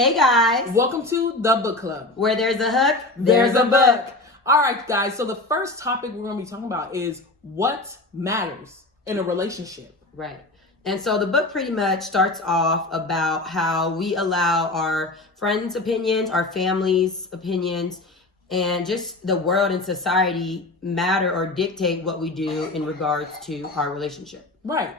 Hey guys, Welcome to the book club. where there's a hook, There's a book. All right, guys. So the first topic we're going to be talking about is what matters in a relationship. Right. And so the book pretty much starts off about how we allow our friends' opinions, our family's opinions, and just the world and society matter or dictate what we do in regards to our relationship. Right.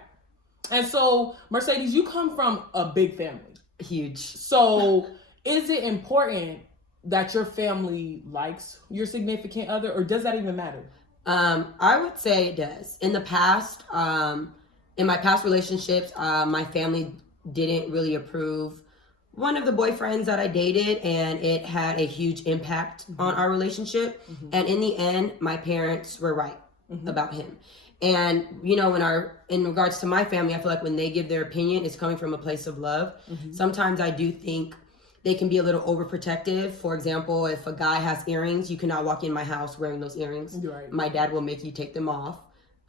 And so, Mercedes, you come from a big family. Huge. So is it important that your family likes your significant other, or does that even matter? I would say it does. In the past, in my past relationships, my family didn't really approve one of the boyfriends that I dated, and it had a huge impact on our relationship. And in the end, my parents were right about him. And you know, in regards to my family, I feel like when they give their opinion, it's coming from a place of love. Sometimes I do think they can be a little overprotective. For example, if a guy has earrings, you cannot walk in my house wearing those earrings. Right. My dad will make you take them off.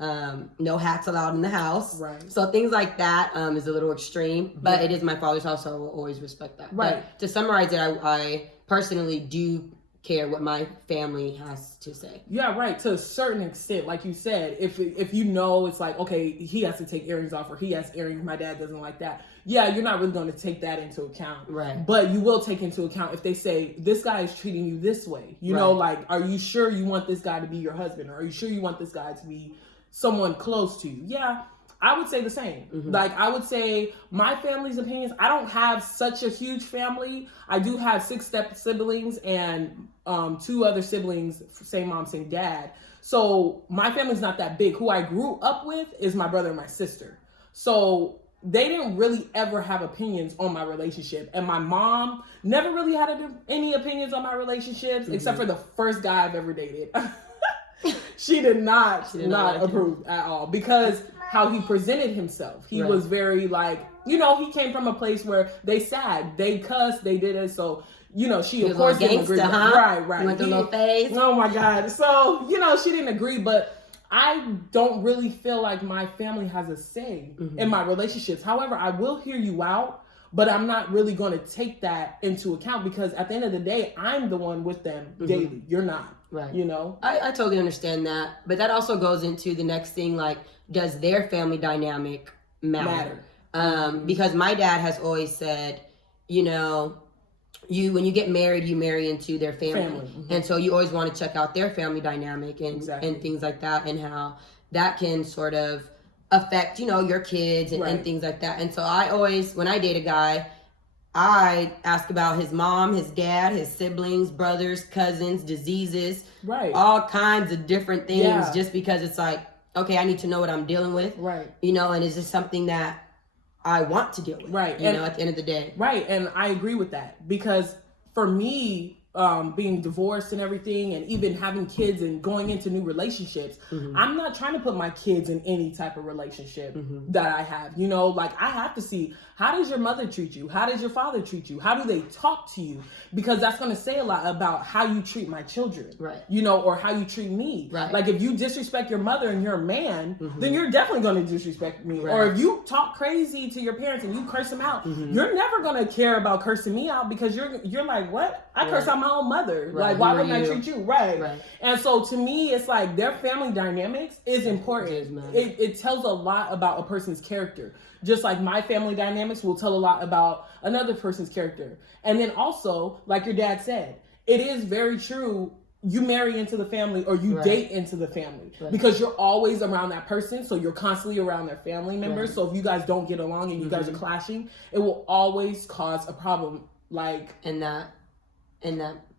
No hats allowed in the house. Right. So things like that is a little extreme, but it is my father's house, so I will always respect that. Right. But to summarize it, I personally do care what my family has to say. Yeah, right. To a certain extent, like you said, if you know it's like, okay, he has to take earrings off, or he has earrings, my dad doesn't like that. Yeah, you're not really going to take that into account. Right. But you will take into account if they say, this guy is treating you this way. You know, like, are you sure you want this guy to be your husband? Or are you sure you want this guy to be someone close to you? Yeah, I would say the same. Like, I would say my family's opinions, I don't have such a huge family. I do have 6 step siblings and 2 other siblings, same mom, same dad. So my family's not that big. Who I grew up with is my brother and my sister. So they didn't really ever have opinions on my relationship. And my mom never really had any opinions on my relationships, except for the first guy I've ever dated. She did not approve at all, because how he presented himself. He was very like, you know, he came from a place where they sad, they cussed, they did it. So, you know, she of course didn't agree. Right. You went to a little phase. Oh my God. So, you know, she didn't agree, but I don't really feel like my family has a say in my relationships. However, I will hear you out, but I'm not really going to take that into account, because at the end of the day, I'm the one with them daily. You're not. Right. You know? I totally understand that. But that also goes into the next thing, like, does their family dynamic matter? Because my dad has always said, you know, when you get married, you marry into their family. And so you always want to check out their family dynamic and things like that, and how that can sort of affect, you know, your kids and things like that. And so I always, when I date a guy, I ask about his mom, his dad, his siblings, brothers, cousins, diseases, all kinds of different things, just because it's like, okay, I need to know what I'm dealing with, you know, and is this something that I want to deal with, you know, at the end of the day. Right, and I agree with that, because for me, being divorced and everything, and even having kids and going into new relationships, I'm not trying to put my kids in any type of relationship that I have. You know, like, I have to see, how does your mother treat you? How does your father treat you? How do they talk to you? Because that's going to say a lot about how you treat my children, you know, or how you treat me. Like, if you disrespect your mother and you're a man, then you're definitely going to disrespect me. Or if you talk crazy to your parents and you curse them out, you're never going to care about cursing me out, because you're like, what? I curse out my own mother. Like, why wouldn't I treat you? And so to me, it's like their family dynamics is important. It tells a lot about a person's character. Just like my family dynamics will tell a lot about another person's character. And then also, like your dad said, it is very true. You marry into the family, or you date into the family, because you're always around that person. So you're constantly around their family members. So if you guys don't get along and you guys are clashing, it will always cause a problem. Like, and that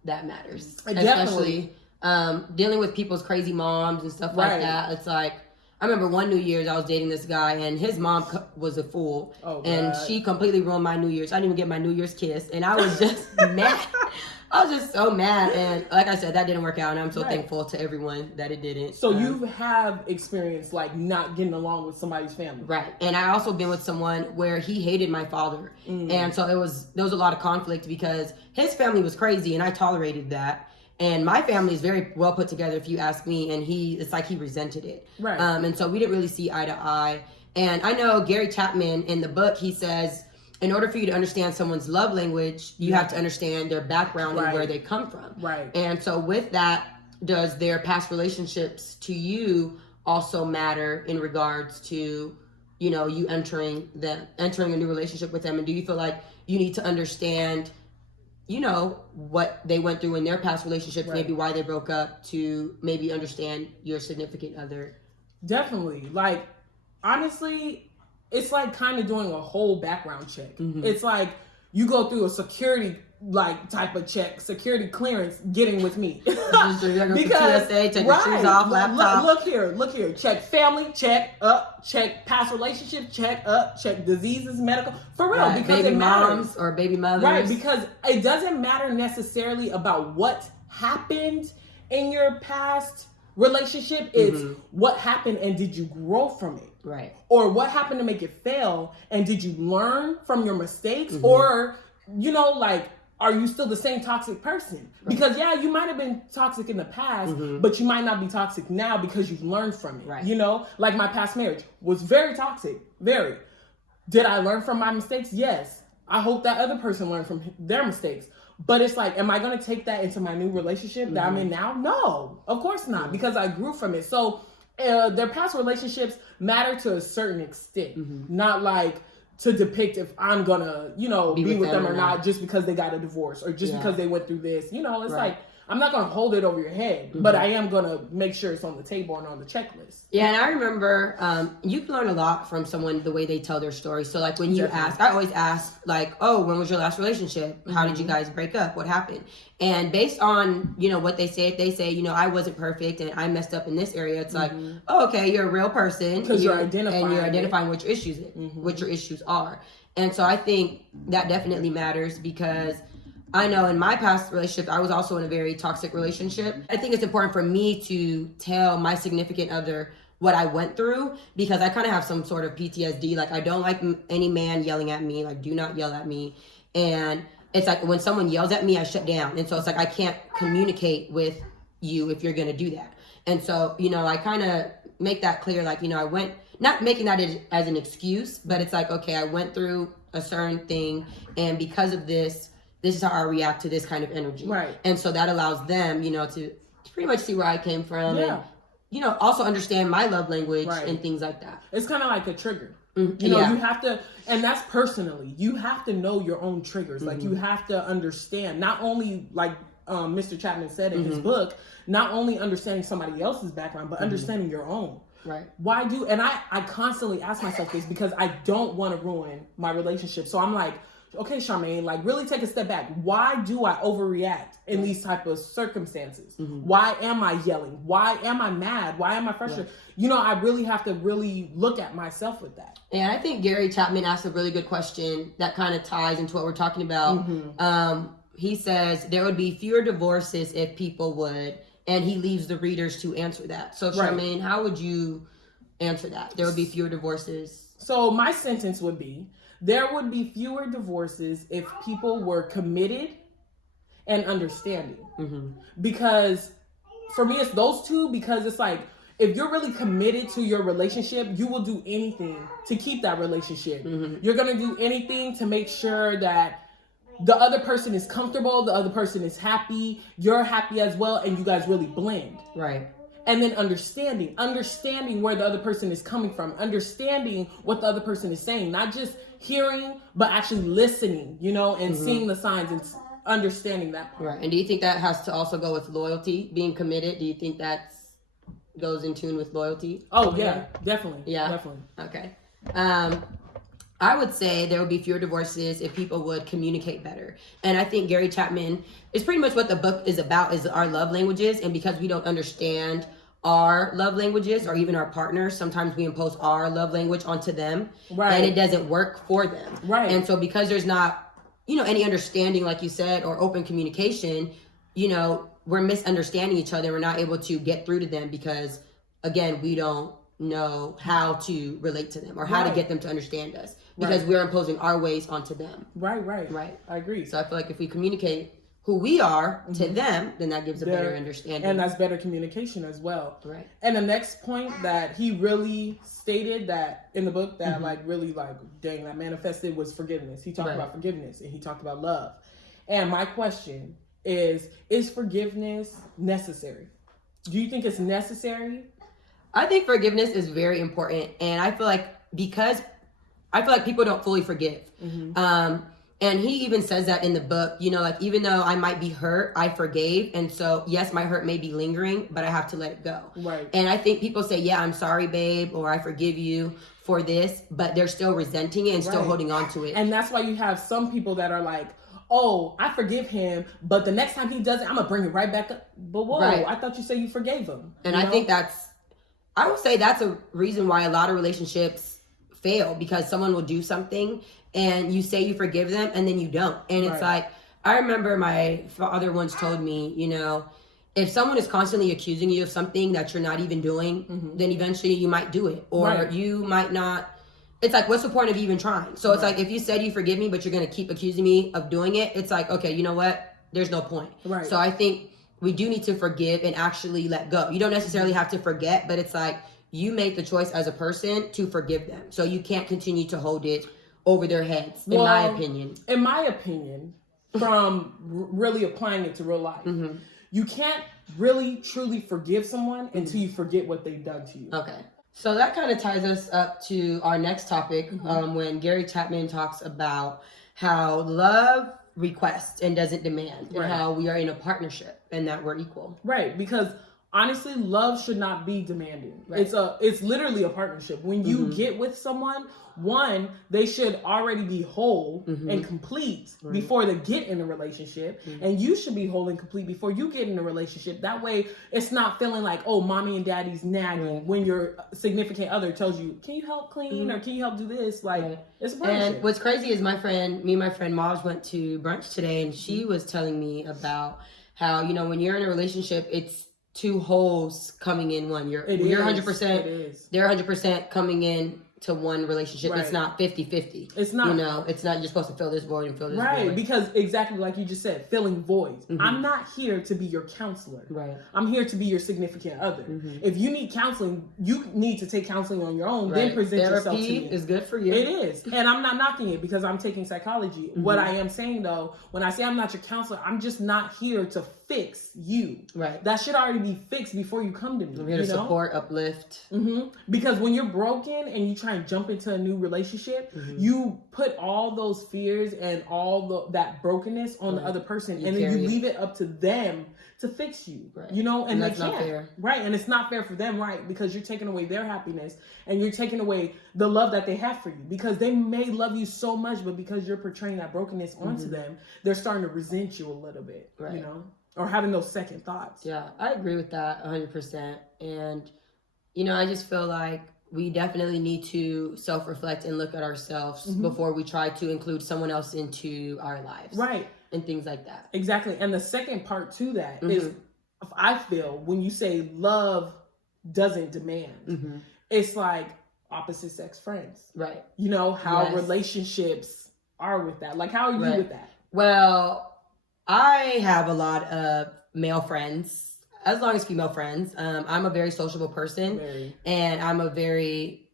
matters. Definitely. Especially dealing with people's crazy moms and stuff like that. It's like, I remember one New Year's I was dating this guy, and his mom was a fool, and she completely ruined my New Year's. I didn't even get my New Year's kiss, and I was just mad. I was just so mad, and like I said, that didn't work out, and I'm so thankful to everyone that it didn't. So you have experienced, like, not getting along with somebody's family. Right. And I also been with someone where he hated my father, and so there was a lot of conflict, because his family was crazy, and I tolerated that. And my family is very well put together, if you ask me, and it's like he resented it. And so we didn't really see eye to eye. And I know Gary Chapman in the book, he says, in order for you to understand someone's love language, you have to understand their background and where they come from. Right. And so with that, does their past relationships to you also matter in regards to, you know, you entering a new relationship with them? And do you feel like you need to understand, you know, what they went through in their past relationships, maybe why they broke up, to maybe understand your significant other? Definitely. Like, honestly, it's like kind of doing a whole background check. It's like you go through a security like type of check, security clearance, getting with me. Because TSA, take your shoes off, laptop. Look here. Check family, check up, check past relationship, check up, check diseases, medical. For real, Right. because baby it matters. moms or baby mothers. Right, because it doesn't matter necessarily about what happened in your past relationship. It's what happened and did you grow from it? Right. Or what happened to make it fail and did you learn from your mistakes? Or, you know, like, are you still the same toxic person? Because yeah, you might have been toxic in the past, but you might not be toxic now because you've learned from it. Right. You know, like my past marriage was very toxic, very. Did I learn from my mistakes? Yes. I hope that other person learned from their mistakes. But it's like, am I going to take that into my new relationship that I'm in now? No, of course not, because I grew from it. So their past relationships matter to a certain extent, not like to depict if I'm gonna, you know, be with them or not just because they got a divorce or just because they went through this. You know, it's like, I'm not gonna hold it over your head, but I am gonna make sure it's on the table and on the checklist. Yeah, and I remember you can learn a lot from someone, the way they tell their story. So like when you ask, I always ask like, oh, when was your last relationship? How did you guys break up? What happened? And based on, you know, what they say, if they say, you know, I wasn't perfect and I messed up in this area, it's like, oh, okay, you're a real person. Because you're identifying what your issues what your issues are. And so I think that definitely matters, because I know in my past relationship, I was also in a very toxic relationship. I think it's important for me to tell my significant other what I went through, because I kind of have some sort of PTSD. Like, I don't like any man yelling at me. Like, do not yell at me. And it's like when someone yells at me, I shut down. And so it's like, I can't communicate with you if you're going to do that. And so, you know, I kind of make that clear. Like, you know, I went, not making that as an excuse, but it's like, okay, I went through a certain thing. And because of this is how I react to this kind of energy. Right. And so that allows them, you know, to pretty much see where I came from. Yeah. And, you know, also understand my love language and things like that. It's kind of like a trigger. You know, you have to, and that's personally, you have to know your own triggers. Like, you have to understand, not only like Mr. Chapman said in his book, not only understanding somebody else's background, but understanding your own. Right. Why do, and I constantly ask myself this because I don't want to ruin my relationship. So I'm like, okay, Charmaine, like, really take a step back. Why do I overreact in these type of circumstances? Why am I yelling? Why am I mad? Why am I frustrated? You know, I really have to really look at myself with that. And I think Gary Chapman asked a really good question that kind of ties into what we're talking about. He says there would be fewer divorces if people would, and he leaves the readers to answer that. So, Charmaine, how would you answer that? There would be fewer divorces. So my sentence would be, there would be fewer divorces if people were committed and understanding. Because for me, it's those two, because it's like, if you're really committed to your relationship, you will do anything to keep that relationship. You're going to do anything to make sure that the other person is comfortable, the other person is happy, you're happy as well, and you guys really blend. Right. And then understanding where the other person is coming from, understanding what the other person is saying, not just hearing, but actually listening, you know, and seeing the signs and understanding that part. Right. And do you think that has to also go with loyalty, being committed? Do you think that goes in tune with loyalty? Oh, yeah, definitely. Yeah. Definitely. Okay. I would say there would be fewer divorces if people would communicate better. And I think Gary Chapman is pretty much what the book is about, is our love languages. And because we don't understand our love languages or even our partners, sometimes we impose our love language onto them. Right. And it doesn't work for them. Right. And so because there's not, you know, any understanding, like you said, or open communication, you know, we're misunderstanding each other. We're not able to get through to them because, again, we don't know how to relate to them or how to get them to understand us, because we're imposing our ways onto them. Right. I agree. So I feel like if we communicate who we are to them, then that gives a better understanding. And that's better communication as well. Right. And the next point that he really stated that in the book that really dang, that manifested was forgiveness. He talked about forgiveness and he talked about love. And my question is forgiveness necessary? Do you think it's necessary? I think forgiveness is very important. And I feel like people don't fully forgive. And he even says that in the book, you know, like, even though I might be hurt, I forgave. And so, yes, my hurt may be lingering, but I have to let it go. Right. And I think people say, yeah, I'm sorry, babe, or I forgive you for this, but they're still resenting it and still holding on to it. And that's why you have some people that are like, oh, I forgive him, but the next time he does it, I'm going to bring it right back up. But whoa, I thought you said you forgave him. And I think I would say that's a reason why a lot of relationships fail, because someone will do something and you say you forgive them and then you don't. And it's like, I remember my father once told me, you know, if someone is constantly accusing you of something that you're not even doing, then eventually you might do it, or you might not. It's like, what's the point of even trying? So it's like, if you said you forgive me, but you're going to keep accusing me of doing it, it's like, okay, you know what? There's no point. Right. So I think we do need to forgive and actually let go. You don't necessarily have to forget, but it's like, you make the choice as a person to forgive them. So you can't continue to hold it over their heads, in my opinion. In my opinion, from really applying it to real life, you can't really truly forgive someone until you forget what they've done to you. Okay. So that kind of ties us up to our next topic, when Gary Chapman talks about how love requests and doesn't demand, and how we are in a partnership and that we're equal. Right, because honestly, love should not be demanding. Right. It's literally a partnership. When you get with someone, one, they should already be whole and complete before they get in a relationship. And you should be whole and complete before you get in a relationship. That way, it's not feeling like, oh, mommy and daddy's nagging when your significant other tells you, can you help clean or can you help do this? Like, it's a partnership. And what's crazy is me and my friend Maj went to brunch today, and she was telling me about how, you know, when you're in a relationship, it's two wholes coming in one. You're 100%. They're 100% coming in to one relationship. Right. It's not 50-50. It's not. You know, it's not you're supposed to fill this void and fill this void. Right, because exactly like you just said, filling voids. I'm not here to be your counselor. Right. I'm here to be your significant other. If you need counseling, you need to take counseling on your own. Then present yourself to me. Therapy is good for you. It is. And I'm not knocking it because I'm taking psychology. What I am saying though, when I say I'm not your counselor, I'm just not here to fix you. Right. That should already be fixed before you come to me. I'm here to support, uplift. Because when you're broken and you try and jump into a new relationship, you put all those fears and all that brokenness on the other person, and then you leave it up to them to fix you. Right. You know, and that's they can't. Not fair. Right, and it's not fair for them, right? Because you're taking away their happiness and you're taking away the love that they have for you. Because they may love you so much, but because you're portraying that brokenness onto them, they're starting to resent you a little bit. Right. You know, or having those second thoughts. Yeah, I agree with that 100%. And, you know, I just feel like we definitely need to self-reflect and look at ourselves before we try to include someone else into our lives. Right. And things like that. Exactly. And the second part to that is, I feel, when you say love doesn't demand, it's like opposite sex friends. Right. You know, how relationships are with that. Like, how are you with that? Well, I have a lot of male friends, as long as female friends. I'm a very sociable person, and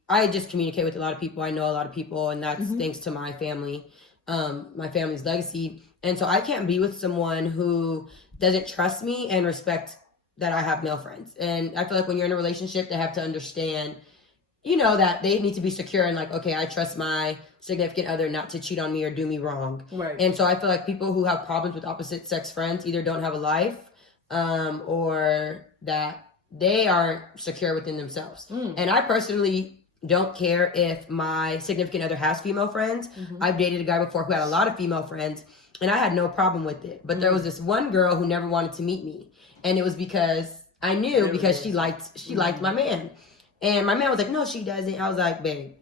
I just communicate with a lot of people. I know a lot of people, and that's thanks to my family, my family's legacy. And so I can't be with someone who doesn't trust me and respect that I have male friends. And I feel like when you're in a relationship, they have to understand, you know, that they need to be secure and like, okay, I trust my significant other not to cheat on me or do me wrong. Right. And so I feel like people who have problems with opposite sex friends either don't have a life, or that they aren't secure within themselves. And I personally don't care if my significant other has female friends. I've dated a guy before who had a lot of female friends, and I had no problem with it. But there was this one girl who never wanted to meet me, and it was because I knew because she liked my man. And my man was like, no, she doesn't. I was like, babe,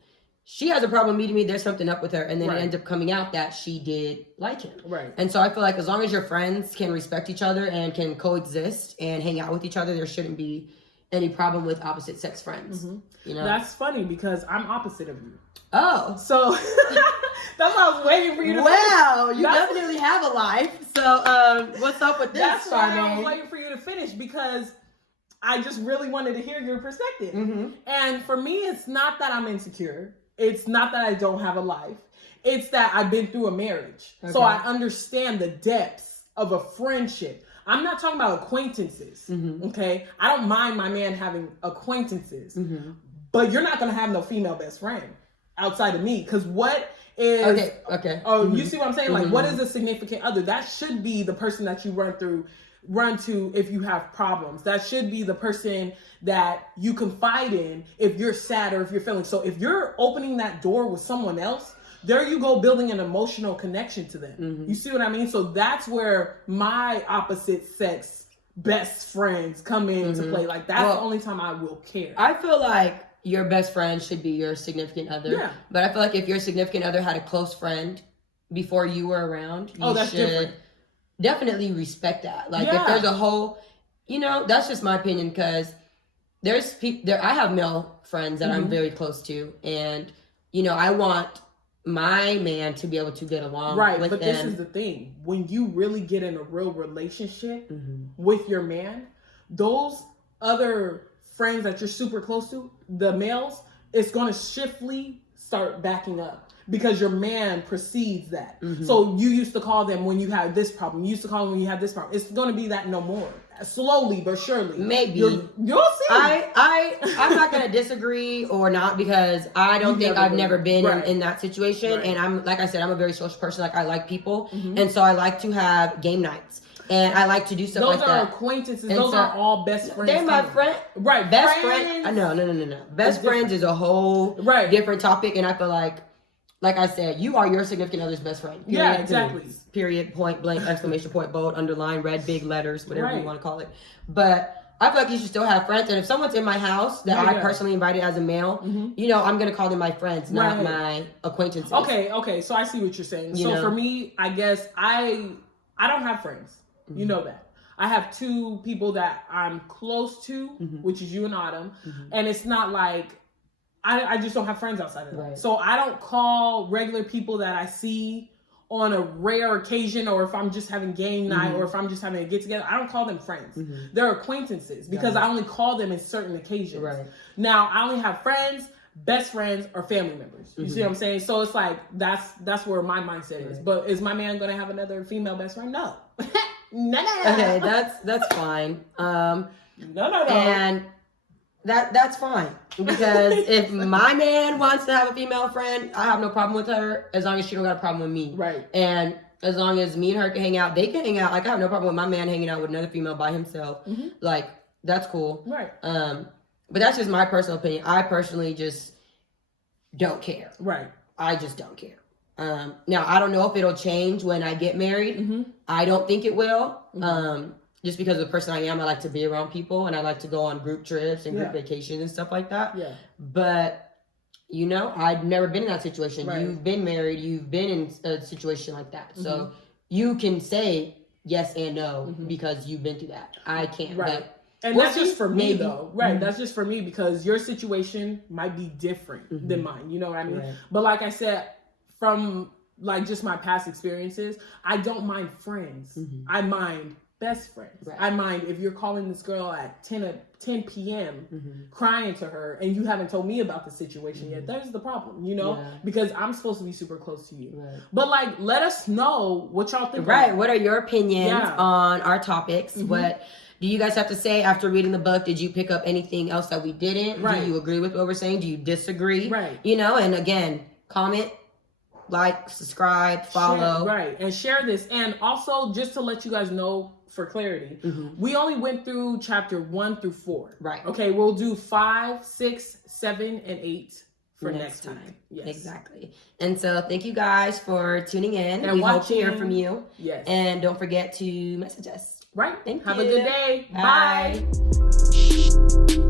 she has a problem meeting me. There's something up with her. And then it ends up coming out that she did like him. Right. And so I feel like as long as your friends can respect each other and can coexist and hang out with each other, there shouldn't be any problem with opposite sex friends. You know? That's funny because I'm opposite of you. Oh. So that's why I was waiting for you to Well, you That's- definitely have a life. So what's up with this, That's why I was Charmaine? waiting for you to finish, because I just really wanted to hear your perspective. Mm-hmm. And for me, it's not that I'm insecure. It's not that I don't have a life. It's that I've been through a marriage. So Okay. I understand the depths of a friendship. I'm not talking about acquaintances. Mm-hmm. Okay. I don't mind my man having acquaintances, Mm-hmm. but you're not going to have no female best friend outside of me. Because what is, Okay. oh, Mhm. you see what I'm saying? Like, what is a significant other? That should be the person that you run to if you have problems. That should be the person that you confide in if you're sad or if you're feeling. So if you're opening that door with someone else, there you go, building an emotional connection to them. Mhm. You see what I mean? So that's where my opposite sex best friends come into play. Like, that's the only time I will care. I feel like your best friend should be your significant other. Yeah. But I feel like if your significant other had a close friend before you were around, you that's should different. definitely respect that. Like, Yeah. if there's a whole, that's just my opinion, because there's people there. I have male friends that I'm very close to, and I want my man to be able to get along Right, with but them. this is the thing. When you really get in a real relationship Mhm. with your man, those other friends that you're super close to, the males, it's going to shiftly start backing up because your man precedes that. Mm-hmm. So you used to call them when you had this problem. You used to call them when you had this problem. It's going to be that no more. Slowly but surely. Maybe. You'll see. I'm not gonna disagree or not, because I don't think I've never been Right. in that situation. Right. And I'm, like I said, I'm a very social person. Like, I like people, Mm-hmm. and so I like to have game nights, and I like to do stuff Those like are that. acquaintances. And Those so- are all best friends. They're my coming. friend. Right. Best friends. friend. No. Best different. friends is a whole Right. different topic, and I feel like I said, you are your significant other's best friend. Yeah, Period. exactly. Period. Point blank. Exclamation point. Bold. Underline. Red. Big letters. Whatever you Right. want to call it. But I feel like you should still have friends. And if someone's in my house that I Yeah. personally invited as a male, I'm gonna call them my friends, not Right. my acquaintances. Okay. So I see what you're saying. You So know? for me, I guess I don't have friends. You know that. I have two people that I'm close to, which is you and Autumn. And it's not like I just don't have friends outside of that. Right. So I don't call regular people that I see on a rare occasion, or if I'm just having game night, or if I'm just having a get together, I don't call them friends. They're acquaintances because I only call them in certain occasions. Right. Now I only have friends, best friends, or family members. You see what I'm saying? So it's like that's where my mindset is. But is my man gonna have another female best friend? No. No. Okay, that's fine. No. And that's fine, because if my man wants to have a female friend, I have no problem with her, as long as she don't got a problem with me. Right. And as long as me and her can hang out, they can hang out. Like, I have no problem with my man hanging out with another female by himself. Like, that's cool. Right. But that's just my personal opinion. I personally just don't care. Right. I just don't care. Now, I don't know if it'll change when I get married. I don't think it will. Just because of the person I am, I like to be around people, and I like to go on group trips and group vacations and stuff like that. Yeah. But, I've never been in that situation. Right. You've been married. You've been in a situation like that. So you can say yes and no because you've been through that. I can't. Right. But And we'll that's see. just for me, Maybe. though. Right. That's just for me because your situation might be different than mine. You know what I mean? Right. But like I said, from like just my past experiences, I don't mind friends. I mind best friends. Right. I mind if you're calling this girl at 10 p.m. crying to her and you haven't told me about the situation yet. There's the problem, Yeah. because I'm supposed to be super close to you. Right. But like, let us know what y'all think. Right. about What are your opinions Yeah. on our topics? What do you guys have to say after reading the book? Did you pick up anything else that we didn't? Right. Do you agree with what we're saying? Do you disagree? Right. And again, comment, like, subscribe, follow. Right. And share this. And also, just to let you guys know for clarity, we only went through chapter 1 through 4. Right. Okay. We'll do 5, 6, 7, and 8 for next time. Yes. Exactly. And so thank you guys for tuning in. And we hope to hear watching. from you. Yes. And don't forget to message us. Right. Thank Have you. a good day. Bye. Bye.